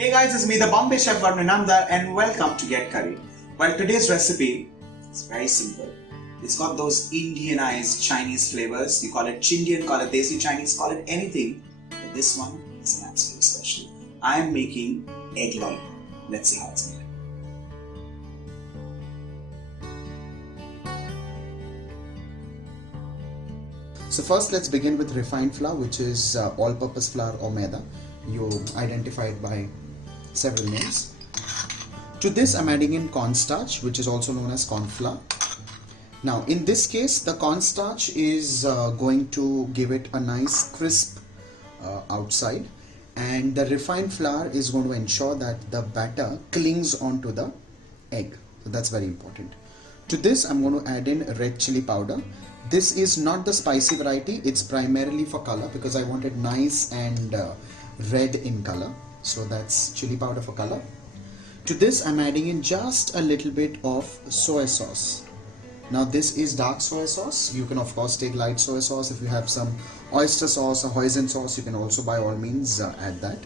Hey guys, it's me, the Bombay chef Varun Inamdar, and welcome to Get Curried. Well, today's recipe is very simple. It's got those Indianized Chinese flavors. You call it Chindian, call it Desi Chinese, call it anything. But this one is an absolute special. I am making egg lollipop. Let's see how it's made. So first let's begin with refined flour, which is all-purpose flour or maida. You identify it by several names. To this I'm adding in cornstarch, which is also known as corn flour. Now in this case the cornstarch is going to give it a nice crisp outside, and the refined flour is going to ensure that the batter clings onto the egg. So that's very important. To this I'm going to add in red chili powder. This is not the spicy variety, it's primarily for color because I want it nice and red in color. So that's chili powder for color. To this I'm adding in just a little bit of soy sauce. Now this is dark soy sauce. You can of course take light soy sauce. If you have some oyster sauce or hoisin sauce, you can also by all means add that.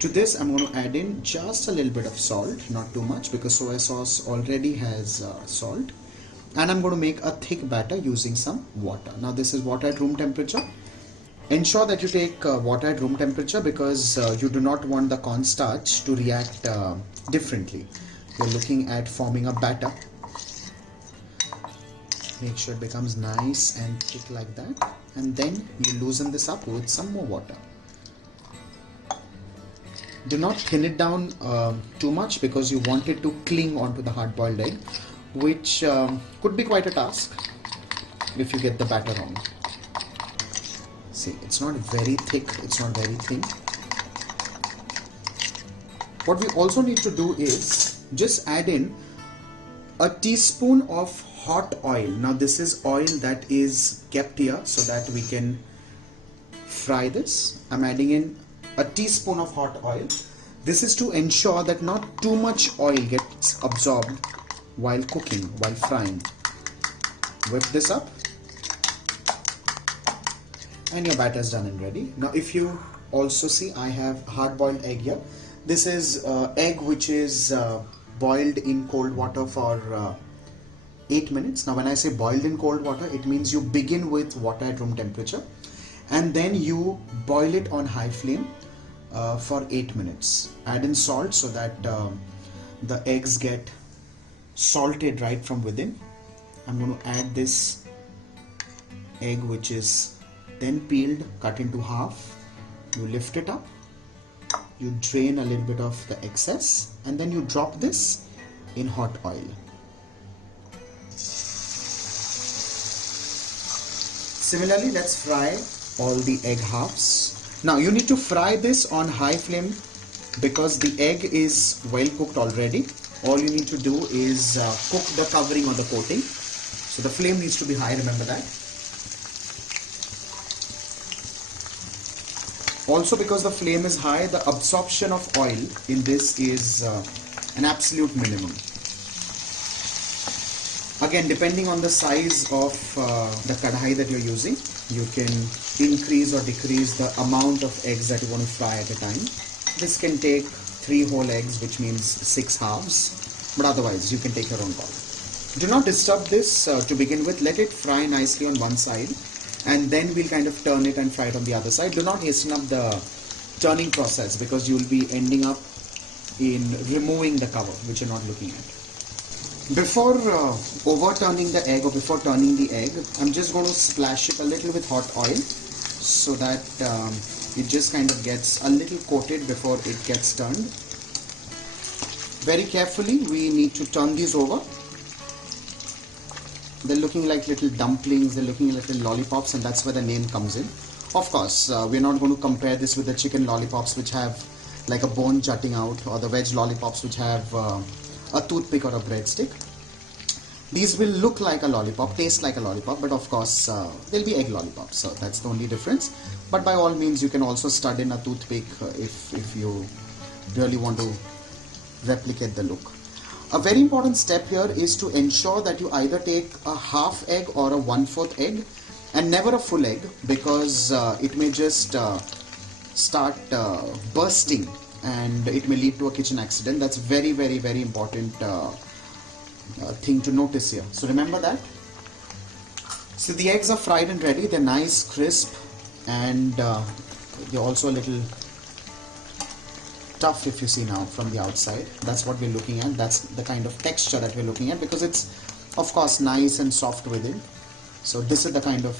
To this I'm going to add in just a little bit of salt, not too much because soy sauce already has salt. And I'm going to make a thick batter using some water. Now this is water at room temperature. Ensure that you take water at room temperature because you do not want the cornstarch to react differently. You're looking at forming a batter. Make sure it becomes nice and thick like that. And then you loosen this up with some more water. Do not thin it down too much because you want it to cling onto the hard-boiled egg, which could be quite a task if you get the batter wrong. See, it's not very thick, it's not very thin. What we also need to do is just add in a teaspoon of hot oil. Now this is oil that is kept here so that we can fry this. I'm adding in a teaspoon of hot oil. This is to ensure that not too much oil gets absorbed while cooking, while frying. Whip this up and your batter is done and ready. Now if you also see, I have hard-boiled egg here. This is egg which is boiled in cold water for 8 minutes. Now when I say boiled in cold water, it means you begin with water at room temperature and then you boil it on high flame for 8 minutes. Add in salt so that the eggs get salted right from within. I'm going to add this egg which is then peeled, cut into half. You lift it up, you drain a little bit of the excess, and then you drop this in hot oil. Similarly, let's fry all the egg halves. Now you need to fry this on high flame because the egg is well cooked already. All you need to do is cook the covering or the coating. So the flame needs to be high, remember that. Also because the flame is high, the absorption of oil in this is an absolute minimum. Again, depending on the size of the kadhai that you're using, you can increase or decrease the amount of eggs that you want to fry at a time. This can take 3 whole eggs, which means 6 halves, but otherwise you can take your own call. Do not disturb this to begin with. Let it fry nicely on one side and then we'll kind of turn it and fry it on the other side. Do not hasten up the turning process because you'll be ending up in removing the cover, which you're not looking at. Before overturning the egg or before turning the egg, I'm just going to splash it a little with hot oil so that it just kind of gets a little coated before it gets turned. Very carefully we need to turn these over. They're looking like little dumplings, they're looking like little lollipops, and that's where the name comes in. Of course, we're not going to compare this with the chicken lollipops which have like a bone jutting out, or the veg lollipops which have a toothpick or a breadstick. These will look like a lollipop, taste like a lollipop, but of course they'll be egg lollipops, so that's the only difference. But by all means you can also stud in a toothpick if you really want to replicate the look. A very important step here is to ensure that you either take a half egg or a 1/4 egg and never a full egg, because it may just start bursting and it may lead to a kitchen accident. That's very, very, very important thing to notice here. So remember that. So the eggs are fried and ready. They're nice, crisp, and they're also a little tough if you see now from the outside. That's what we're looking at. That's the kind of texture that we're looking at, because it's of course nice and soft within. So this is the kind of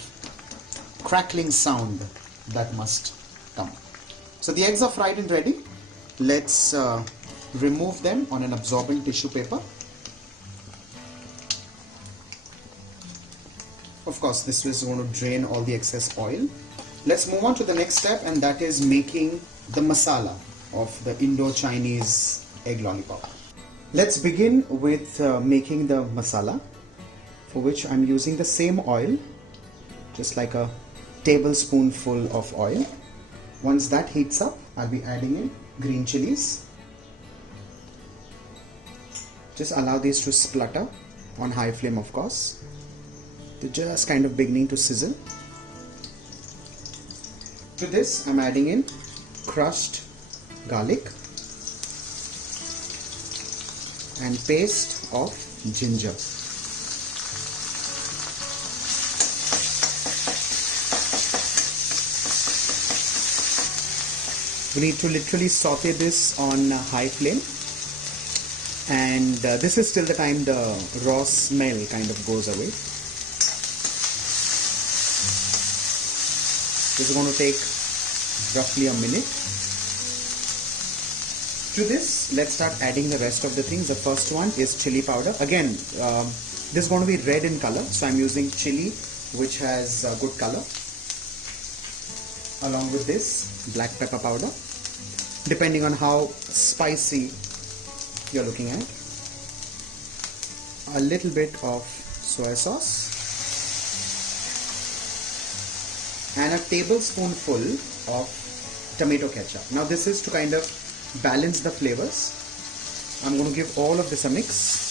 crackling sound that must come. So the eggs are fried and ready. Let's remove them on an absorbent tissue paper. Of course, this is going to drain all the excess oil. Let's move on to the next step, and that is making the masala of the Indo-Chinese egg lollipop. Let's begin with making the masala, for which I'm using the same oil, just like a tablespoonful of oil. Once that heats up, I'll be adding in green chilies. Just allow these to splutter on high flame, of course. They're just kind of beginning to sizzle. To this, I'm adding in crushed garlic and paste of ginger. We need to literally saute this on high flame, and this is till the time the raw smell kind of goes away. This is going to take roughly a minute. To this, let's start adding the rest of the things. The first one is chili powder. Again, this is going to be red in color, so I'm using chili, which has good color. Along with this, black pepper powder, depending on how spicy you're looking at. A little bit of soy sauce, and a tablespoonful of tomato ketchup. Now this is to kind of balance the flavors. I'm going to give all of this a mix.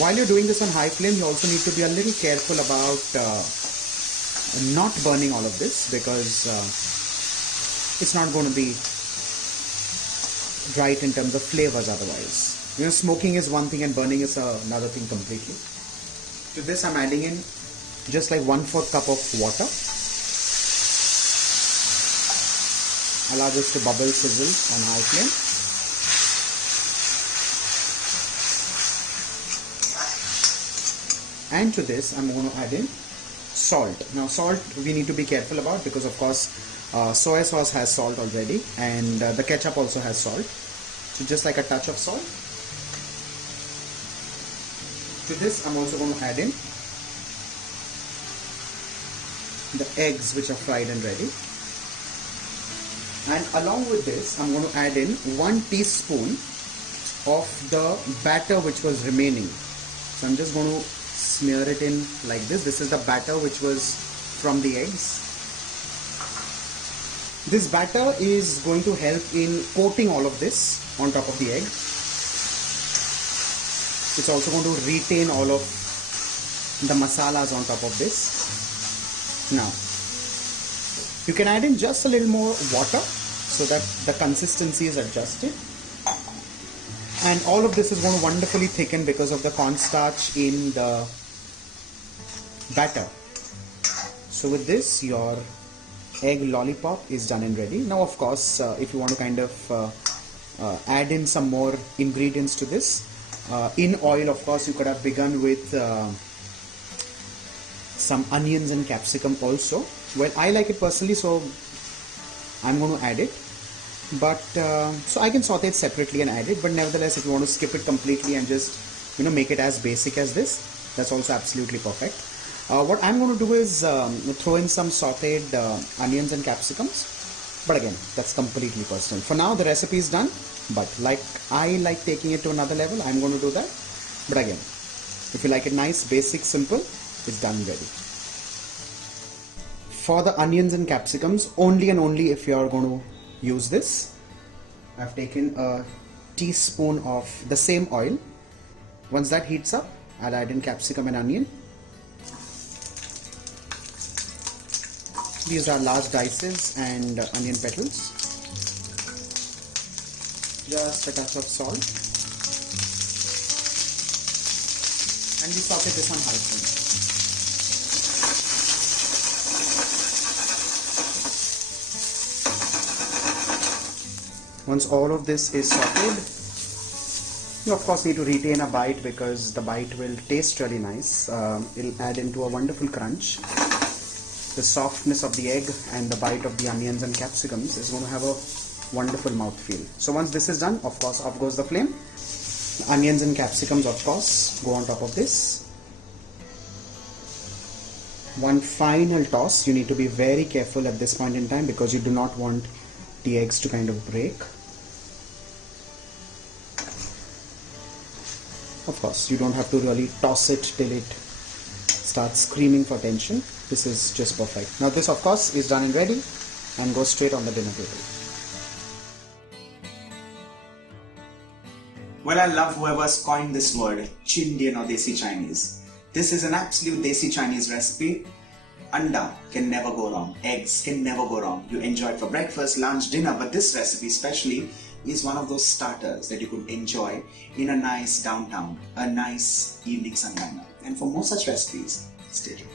While you're doing this on high flame, you also need to be a little careful about not burning all of this, because it's not going to be right in terms of flavors otherwise. You know, smoking is one thing and burning is another thing completely. To this, I'm adding in just like 1/4 cup of water. Allow this to bubble, sizzle on high flame. And to this, I'm going to add in salt. Now salt we need to be careful about, because of course soy sauce has salt already, and the ketchup also has salt. So just like a touch of salt. To this, I'm also going to add in the eggs, which are fried and ready. And along with this, I'm going to add in 1 teaspoon of the batter which was remaining. So I'm just going to smear it in like this. This is the batter which was from the eggs. This batter is going to help in coating all of this on top of the egg. It's also going to retain all of the masalas on top of this. Now, you can add in just a little more water so that the consistency is adjusted. And all of this is going to wonderfully thicken because of the cornstarch in the batter. So with this, your egg lollipop is done and ready. Now, of course, if you want to kind of add in some more ingredients to this, in oil, of course, you could have begun with some onions and capsicum also. Well, I like it personally, so I'm going to add it. But so I can saute it separately and add it. But nevertheless, if you want to skip it completely and just make it as basic as this, that's also absolutely perfect. What I'm going to do is throw in some sauteed onions and capsicums. But again, that's completely personal. For now, the recipe is done. But I like taking it to another level, I'm going to do that. But again, if you like it nice, basic, simple, it's done ready. For the onions and capsicums, only and only if you are going to use this, I've taken a teaspoon of the same oil. Once that heats up, I'll add in capsicum and onion. These are large dices and onion petals. Just a touch of salt. And we saute this on high flame. Once all of this is sauteed, you of course need to retain a bite because the bite will taste really nice. It'll add into a wonderful crunch. The softness of the egg and the bite of the onions and capsicums is going to have a wonderful mouthfeel. So once this is done, of course, off goes the flame. The onions and capsicums, of course, go on top of this. One final toss. You need to be very careful at this point in time because you do not want the eggs to kind of break. Of course, you don't have to really toss it till it starts screaming for attention. This is just perfect. Now this of course is done and ready and goes straight on the dinner table. Well, I love whoever's coined this word, Chindian or Desi Chinese. This is an absolute Desi Chinese recipe. Anda can never go wrong. Eggs can never go wrong. You enjoy it for breakfast, lunch, dinner, but this recipe especially is one of those starters that you could enjoy in a nice downtown, a nice evening sunliner. And for more such recipes, stay tuned.